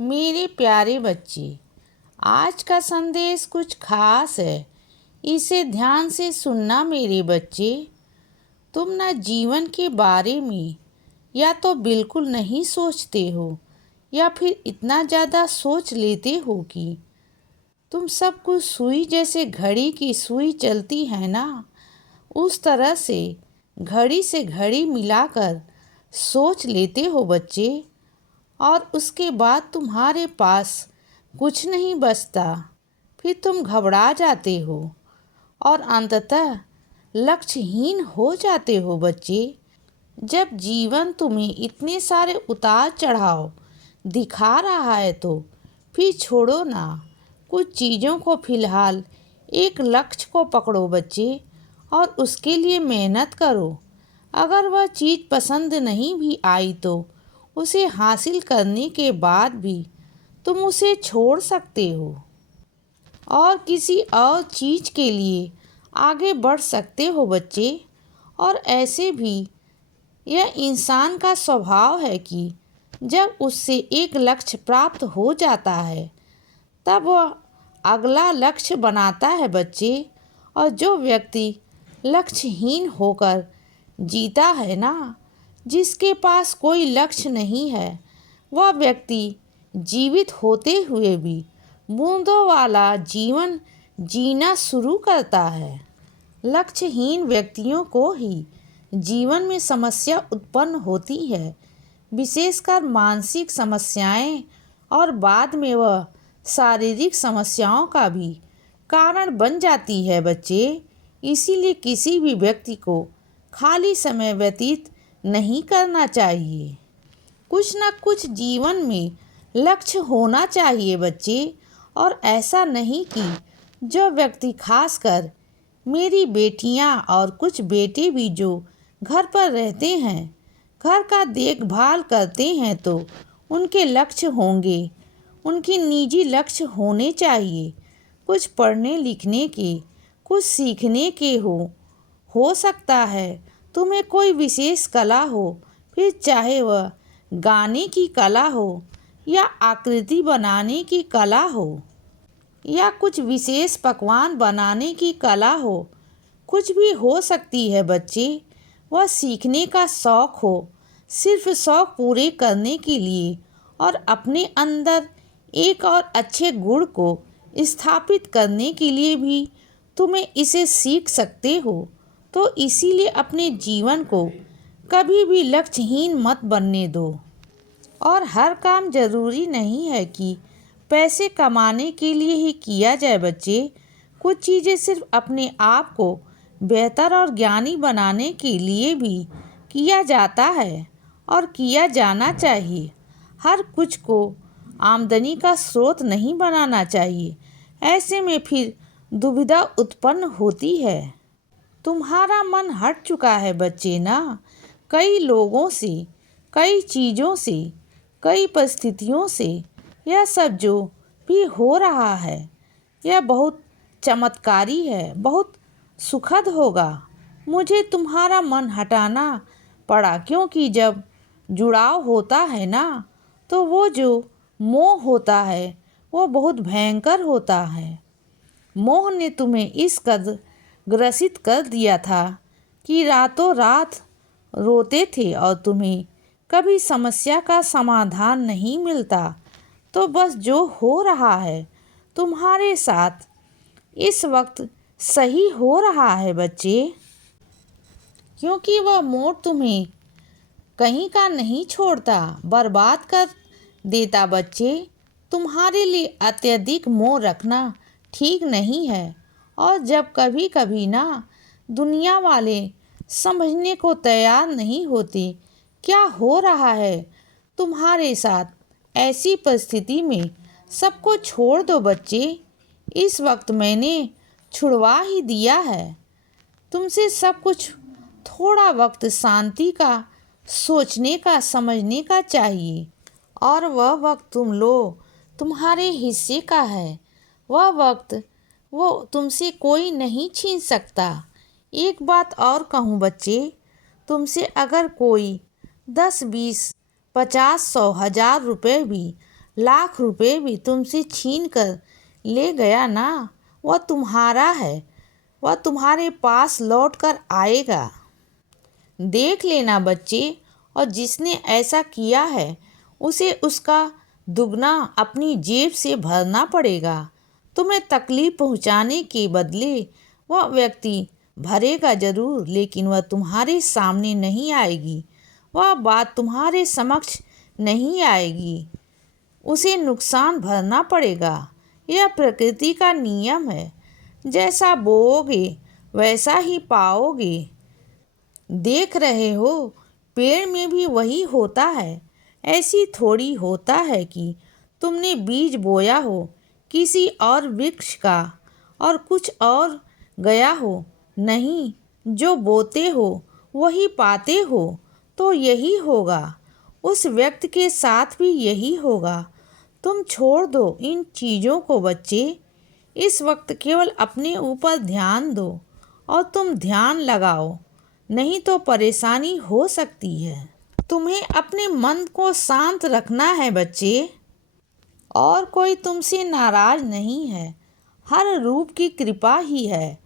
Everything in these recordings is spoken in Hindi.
मेरे प्यारे बच्चे, आज का संदेश कुछ खास है। इसे ध्यान से सुनना मेरे बच्चे। तुम ना जीवन के बारे में या तो बिल्कुल नहीं सोचते हो या फिर इतना ज़्यादा सोच लेते हो कि तुम सब कुछ सुई जैसे घड़ी की सुई चलती है ना, उस तरह से घड़ी मिलाकर सोच लेते हो बच्चे। और उसके बाद तुम्हारे पास कुछ नहीं बचता। फिर तुम घबरा जाते हो और अंततः लक्ष्यहीन हो जाते हो बच्चे। जब जीवन तुम्हें इतने सारे उतार चढ़ाव दिखा रहा है तो फिर छोड़ो ना कुछ चीज़ों को। फिलहाल एक लक्ष्य को पकड़ो बच्चे और उसके लिए मेहनत करो। अगर वह चीज़ पसंद नहीं भी आई तो उसे हासिल करने के बाद भी तुम उसे छोड़ सकते हो और किसी और चीज़ के लिए आगे बढ़ सकते हो बच्चे। और ऐसे भी यह इंसान का स्वभाव है कि जब उससे एक लक्ष्य प्राप्त हो जाता है तब वह अगला लक्ष्य बनाता है बच्चे। और जो व्यक्ति लक्ष्यहीन होकर जीता है ना, जिसके पास कोई लक्ष्य नहीं है, वह व्यक्ति जीवित होते हुए भी बूंदों वाला जीवन जीना शुरू करता है। लक्ष्यहीन व्यक्तियों को ही जीवन में समस्या उत्पन्न होती है, विशेषकर मानसिक समस्याएं, और बाद में वह शारीरिक समस्याओं का भी कारण बन जाती है बच्चे। इसीलिए किसी भी व्यक्ति को खाली समय व्यतीत नहीं करना चाहिए। कुछ ना कुछ जीवन में लक्ष्य होना चाहिए बच्चे। और ऐसा नहीं कि जो व्यक्ति खासकर मेरी बेटियां और कुछ बेटे भी जो घर पर रहते हैं, घर का देखभाल करते हैं, तो उनके लक्ष्य होंगे, उनके निजी लक्ष्य होने चाहिए। कुछ पढ़ने लिखने के, कुछ सीखने के हो सकता है तुम्हें कोई विशेष कला हो, फिर चाहे वह गाने की कला हो या आकृति बनाने की कला हो या कुछ विशेष पकवान बनाने की कला हो, कुछ भी हो सकती है बच्चे। वह सीखने का शौक़ हो, सिर्फ शौक़ पूरे करने के लिए और अपने अंदर एक और अच्छे गुण को स्थापित करने के लिए भी तुम्हें इसे सीख सकते हो। तो इसीलिए अपने जीवन को कभी भी लक्ष्यहीन मत बनने दो। और हर काम जरूरी नहीं है कि पैसे कमाने के लिए ही किया जाए बच्चे। कुछ चीज़ें सिर्फ अपने आप को बेहतर और ज्ञानी बनाने के लिए भी किया जाता है और किया जाना चाहिए। हर कुछ को आमदनी का स्रोत नहीं बनाना चाहिए। ऐसे में फिर दुविधा उत्पन्न होती है। तुम्हारा मन हट चुका है बच्चे ना, कई लोगों से, कई चीज़ों से, कई परिस्थितियों से। यह सब जो भी हो रहा है यह बहुत चमत्कारी है, बहुत सुखद होगा। मुझे तुम्हारा मन हटाना पड़ा क्योंकि जब जुड़ाव होता है ना, तो वो जो मोह होता है वो बहुत भयंकर होता है। मोह ने तुम्हें इस कदर ग्रसित कर दिया था कि रातों रात रोते थे और तुम्हें कभी समस्या का समाधान नहीं मिलता। तो बस जो हो रहा है तुम्हारे साथ इस वक्त सही हो रहा है बच्चे, क्योंकि वह मोह तुम्हें कहीं का नहीं छोड़ता, बर्बाद कर देता बच्चे। तुम्हारे लिए अत्यधिक मोह रखना ठीक नहीं है। और जब कभी कभी ना दुनिया वाले समझने को तैयार नहीं होते क्या हो रहा है तुम्हारे साथ, ऐसी परिस्थिति में सबको छोड़ दो बच्चे। इस वक्त मैंने छुड़वा ही दिया है तुमसे सब कुछ। थोड़ा वक्त शांति का, सोचने का, समझने का चाहिए। और वह वक्त तुम लो, तुम्हारे हिस्से का है। वह वक्त वो तुमसे कोई नहीं छीन सकता। एक बात और कहूँ बच्चे, तुमसे अगर कोई 10, 20, 50, 100, 1000 रुपये भी लाख रुपए भी तुमसे छीन कर ले गया ना, वह तुम्हारा है, वह तुम्हारे पास लौट कर आएगा। देख लेना बच्चे, और जिसने ऐसा किया है उसे उसका दुगना अपनी जेब से भरना पड़ेगा। तुम्हें तकलीफ पहुंचाने के बदले वह व्यक्ति भरेगा जरूर, लेकिन वह तुम्हारे सामने नहीं आएगी, वह बात तुम्हारे समक्ष नहीं आएगी। उसे नुकसान भरना पड़ेगा। यह प्रकृति का नियम है, जैसा बोओगे वैसा ही पाओगे। देख रहे हो, पेड़ में भी वही होता है। ऐसी थोड़ी होता है कि तुमने बीज बोया हो किसी और वृक्ष का और कुछ और गया हो। नहीं, जो बोते हो वही पाते हो। तो यही होगा, उस व्यक्ति के साथ भी यही होगा। तुम छोड़ दो इन चीज़ों को बच्चे। इस वक्त केवल अपने ऊपर ध्यान दो और तुम ध्यान लगाओ, नहीं तो परेशानी हो सकती है। तुम्हें अपने मन को शांत रखना है बच्चे, और कोई तुमसे नाराज नहीं है। हर रूप की कृपा ही है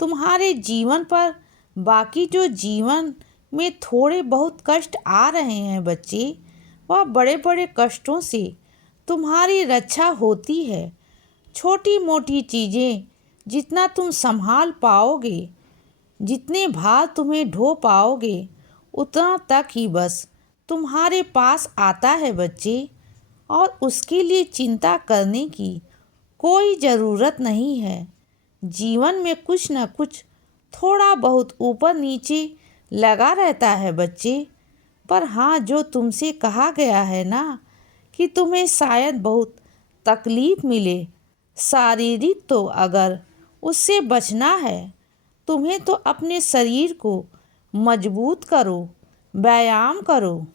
तुम्हारे जीवन पर। बाकी जो जीवन में थोड़े बहुत कष्ट आ रहे हैं बच्चे, वह बड़े बड़े कष्टों से तुम्हारी रक्षा होती है। छोटी मोटी चीज़ें जितना तुम संभाल पाओगे, जितने भार तुम्हें ढो पाओगे, उतना तक ही बस तुम्हारे पास आता है बच्चे। और उसके लिए चिंता करने की कोई ज़रूरत नहीं है। जीवन में कुछ न कुछ थोड़ा बहुत ऊपर नीचे लगा रहता है बच्चे। पर हाँ, जो तुमसे कहा गया है ना कि तुम्हें शायद बहुत तकलीफ मिले शारीरिक, तो अगर उससे बचना है तुम्हें तो अपने शरीर को मजबूत करो, व्यायाम करो,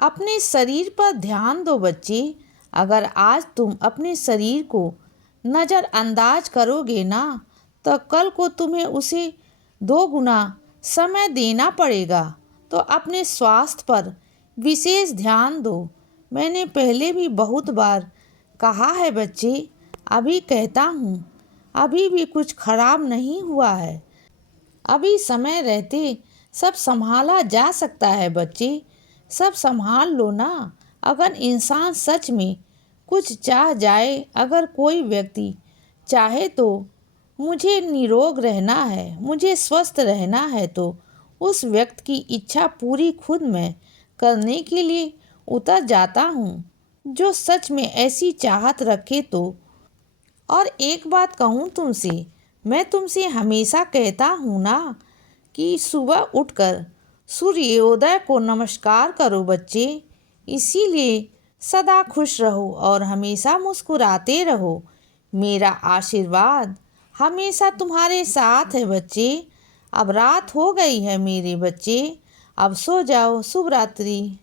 अपने शरीर पर ध्यान दो बच्चे। अगर आज तुम अपने शरीर को नज़रअंदाज करोगे ना, तो कल को तुम्हें उसे 2 गुना समय देना पड़ेगा। तो अपने स्वास्थ्य पर विशेष ध्यान दो। मैंने पहले भी बहुत बार कहा है बच्चे, अभी कहता हूँ, अभी भी कुछ खराब नहीं हुआ है। अभी समय रहते सब संभाला जा सकता है बच्चे। सब संभाल लो ना। अगर इंसान सच में कुछ चाह जाए, अगर कोई व्यक्ति चाहे तो मुझे निरोग रहना है, मुझे स्वस्थ रहना है, तो उस व्यक्ति की इच्छा पूरी खुद मैं करने के लिए उतर जाता हूँ, जो सच में ऐसी चाहत रखे तो। और एक बात कहूँ तुमसे, मैं तुमसे हमेशा कहता हूँ ना कि सुबह उठकर सूर्योदय को नमस्कार करो बच्चे। इसीलिए सदा खुश रहो और हमेशा मुस्कुराते रहो। मेरा आशीर्वाद हमेशा तुम्हारे साथ है बच्चे। अब रात हो गई है मेरे बच्चे, अब सो जाओ। शुभ रात्रि।